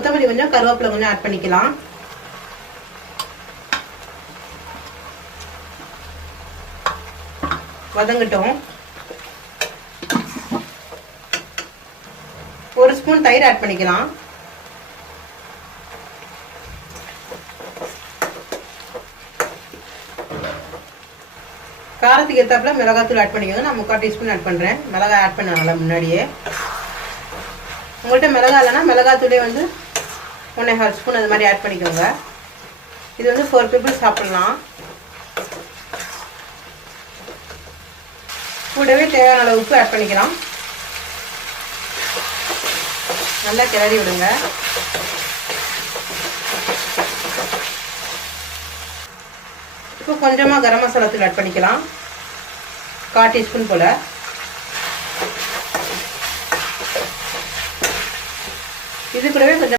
கொத்தமல்லி கொஞ்சம் கருவேப்பிலை கொஞ்சம் ஆட் பண்ணிக்கலாம். வதங்கட்டும். 1 ஸ்பூன் தயிர் ஆட் பண்ணிக்கலாம். காரத்துக்கு ஏற்றாப்புல மிளகாத்தூள் ஆட் பண்ணிக்கோங்க. நான் 3/4 டீஸ்பூன் ஆட் பண்ணுறேன். மிளகாய் ஆட் பண்ணனால முன்னாடியே. உங்கள்கிட்ட மிளகாய் இல்லைன்னா மிளகாத்தூளே வந்து 1.5 ஸ்பூன் அது மாதிரி ஆட் பண்ணிக்கோங்க. இது வந்து 4 பீப்புள் சாப்பிட்லாம். கூடவே தேவையான அளவு உப்பு ஆட் பண்ணிக்கலாம். நல்லா கிளறி விடுங்க. இப்போ கொஞ்சமாக கரம் மசாலா தூள் ஆட் பண்ணிக்கலாம். 1/4 டீஸ்பூன் போல். இது கூடவே கொஞ்சம்